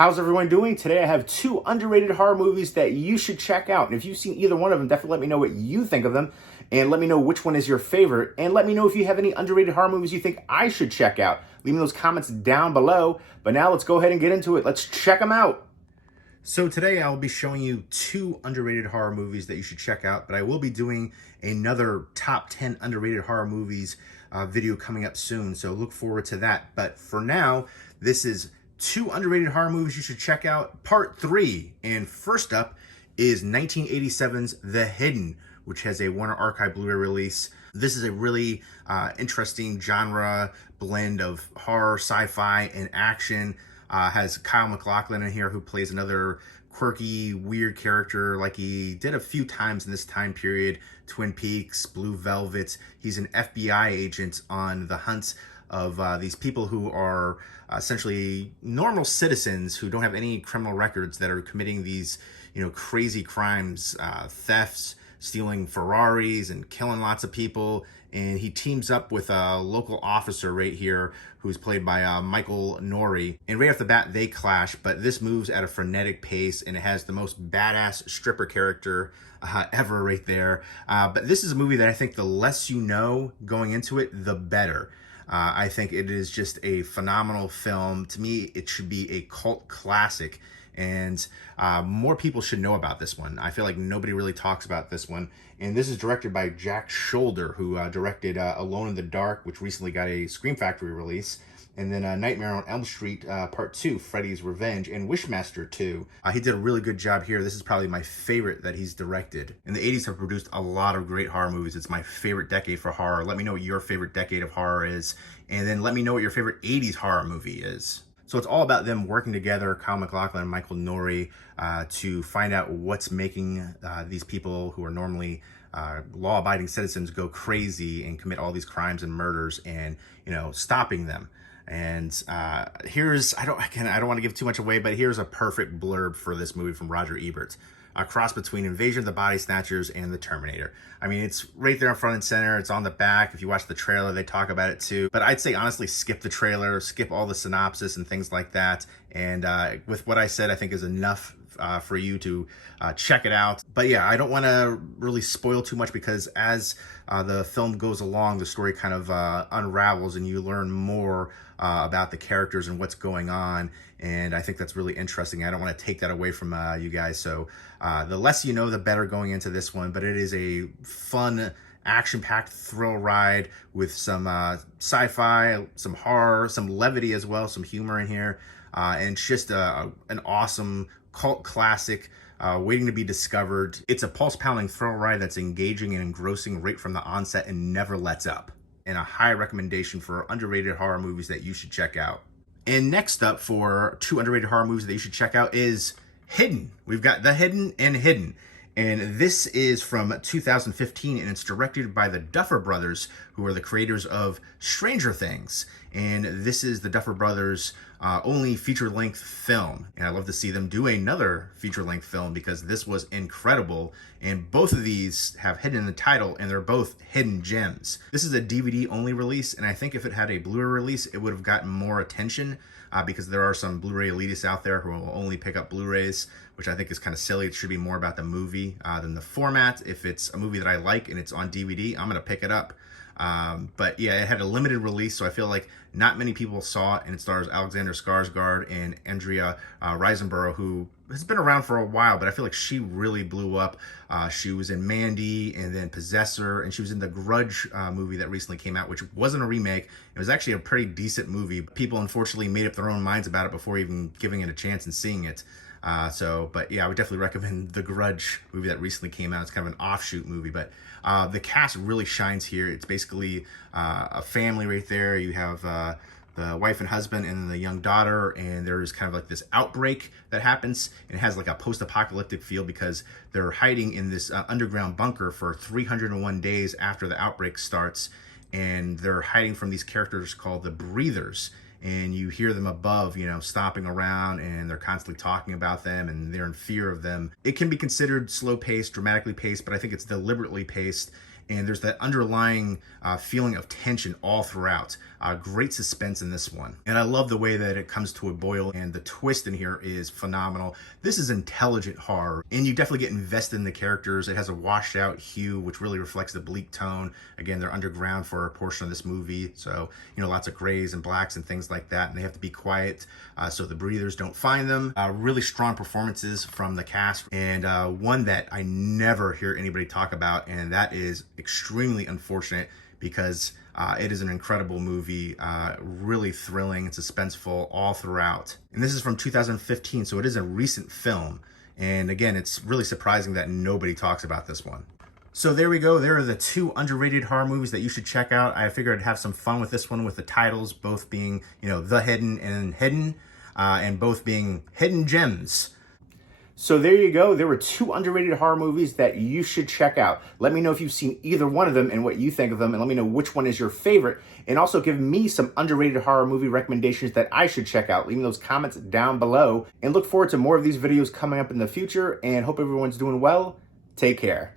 How's everyone doing? Today I have two underrated horror movies that you should check out. And if you've seen either one of them, definitely let me know what you think of them. And let me know which one is your favorite. And let me know if you have any underrated horror movies you think I should check out. Leave me those comments down below. But now let's go ahead and get into it. Let's check them out. So today I'll be showing you two underrated horror movies that you should check out. But I will be doing another top 10 underrated horror movies video coming up soon. So look forward to that. But for now, this is two underrated horror movies you should check out, part 3. And first up is 1987's The Hidden, which has a Warner Archive Blu-ray release. This is a really interesting genre blend of horror, sci-fi, and action. Has Kyle MacLachlan in here, who plays another quirky, weird character like he did a few times in this time period. Twin Peaks, Blue Velvet. He's an FBI agent on the hunt of these people who are essentially normal citizens who don't have any criminal records that are committing these, crazy crimes, thefts, stealing Ferraris and killing lots of people. And he teams up with a local officer right here who's played by Michael Nouri. And right off the bat, they clash, but this moves at a frenetic pace and it has the most badass stripper character ever right there. But this is a movie that I think the less you know going into it, the better. I think it is just a phenomenal film. To me, it should be a cult classic, and more people should know about this one. I feel like nobody really talks about this one. And this is directed by Jack Shoulder, who directed Alone in the Dark, which recently got a Scream Factory release, and then Nightmare on Elm Street Part 2, Freddy's Revenge, and Wishmaster 2. He did a really good job here. This is probably my favorite that he's directed. And the 80s have produced a lot of great horror movies. It's my favorite decade for horror. Let me know what your favorite decade of horror is, and then let me know what your favorite 80s horror movie is. So it's all about them working together, Kyle MacLachlan and Michael Nouri, to find out what's making these people who are normally law-abiding citizens go crazy and commit all these crimes and murders, and stopping them. And here's, I don't want to give too much away, but here's a perfect blurb for this movie from Roger Ebert. A cross between Invasion of the Body Snatchers and The Terminator. I mean, it's right there in front and center. It's on the back. If you watch the trailer, they talk about it too. But I'd say, honestly, skip the trailer, skip all the synopsis and things like that. And with what I said, I think is enough for you to check it out. But yeah, I don't want to really spoil too much, because as the film goes along, the story kind of unravels and you learn more about the characters and what's going on. And I think that's really interesting. I don't want to take that away from you guys. So the less you know, the better going into this one. But it is a fun, action-packed thrill ride with some sci-fi, some horror, some levity as well, some humor in here. And it's just an awesome cult classic waiting to be discovered. It's a pulse-pounding thrill ride that's engaging and engrossing right from the onset and never lets up. And a high recommendation for underrated horror movies that you should check out. And next up for two underrated horror movies that you should check out is Hidden. We've got The Hidden and Hidden. And this is from 2015, and it's directed by the Duffer Brothers, who are the creators of Stranger Things. And this is the Duffer Brothers' only feature-length film. And I love to see them do another feature-length film, because this was incredible. And both of these have Hidden in the title, and they're both hidden gems. This is a DVD-only release, and I think if it had a Blu-ray release, it would have gotten more attention, because there are some Blu-ray elitists out there who will only pick up Blu-rays, which I think is kind of silly. It should be more about the movie than the format. If it's a movie that I like and it's on DVD, I'm going to pick it up. But yeah, it had a limited release, so I feel like not many people saw it, and it stars Alexander Skarsgård and Andrea Riseborough, who has been around for a while, but I feel like she really blew up. She was in Mandy and then Possessor, and she was in the Grudge movie that recently came out, which wasn't a remake. It was actually a pretty decent movie. People unfortunately made up their own minds about it before even giving it a chance and seeing it. But yeah, I would definitely recommend the Grudge movie that recently came out. It's kind of an offshoot movie, but the cast really shines here. It's basically a family right there. You have the wife and husband and the young daughter, and there's kind of like this outbreak that happens, and it has like a post-apocalyptic feel because they're hiding in this underground bunker for 301 days after the outbreak starts, and they're hiding from these characters called the Breathers. And you hear them above, stomping around, and they're constantly talking about them, and they're in fear of them. It can be considered slow-paced, dramatically paced, but I think it's deliberately paced, and there's that underlying feeling of tension all throughout. Great suspense in this one. And I love the way that it comes to a boil, and the twist in here is phenomenal. This is intelligent horror, and you definitely get invested in the characters. It has a washed out hue, which really reflects the bleak tone. Again, they're underground for a portion of this movie, so, you know, lots of grays and blacks and things like that, and they have to be quiet so the breathers don't find them. Really strong performances from the cast, and one that I never hear anybody talk about, and that is extremely unfortunate because it is an incredible movie, really thrilling and suspenseful all throughout. And this is from 2015, so it is a recent film. And again, it's really surprising that nobody talks about this one. So there we go. There are the 2 underrated horror movies that you should check out. I figured I'd have some fun with this one, with the titles both being, you know, The Hidden and Hidden, and both being hidden gems. So there you go. There were 2 underrated horror movies that you should check out. Let me know if you've seen either one of them and what you think of them, and let me know which one is your favorite. And also give me some underrated horror movie recommendations that I should check out. Leave me those comments down below, and look forward to more of these videos coming up in the future, and hope everyone's doing well. Take care.